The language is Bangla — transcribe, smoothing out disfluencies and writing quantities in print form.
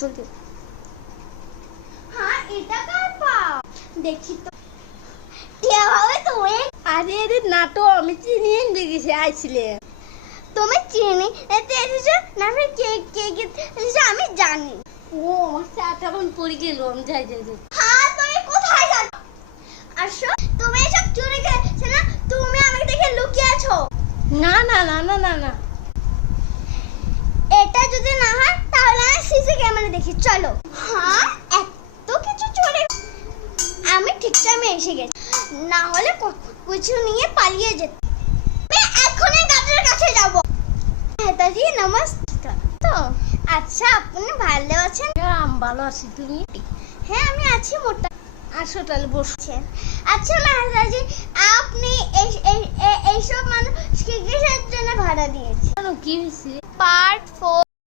চলতে। হ্যাঁ এটা কার পাও দেখি তো। টিয়া ভাবে তুমি? আরে আরে না তো, আমি চিনি দেখেছি আইছিলে। তুমি চিনি এতে এসেছো না? কে কে কে এসেছো আমি জানি। ও আমার চাটা বোন পড়ে গেল, আমি যাই যাই যাই। হ্যাঁ তুমি কোথায় যাচ্ছ? আসো, তুমি এসব চুরি করেছো না? তুমি আমাকে দেখে লুকিয়ে আছো। না না না না না না, এটা যদি না হয় তাহলে আমি সিসি ক্যামেরা দেখি, চলো। হ্যাঁ এত কিছু চলে, আমি ঠিক টাইমে এসে গেছি, না হলে কিছু নিয়ে পালিয়ে যেত। আমি এখনই গাছের কাছে যাব। নেতাজি নমস্কার। তো আচ্ছা আপনি ভালো আছেন? আমি ভালো আছি, তুমি? হ্যাঁ আমি আছি মোটা। আসো তাহলে বসছে। আচ্ছা নেতাজি, আপনি এইসব মানুষকে কিসের জন্য ভাড়া দিয়েছেন? কি হয়েছে? পার্ট 4।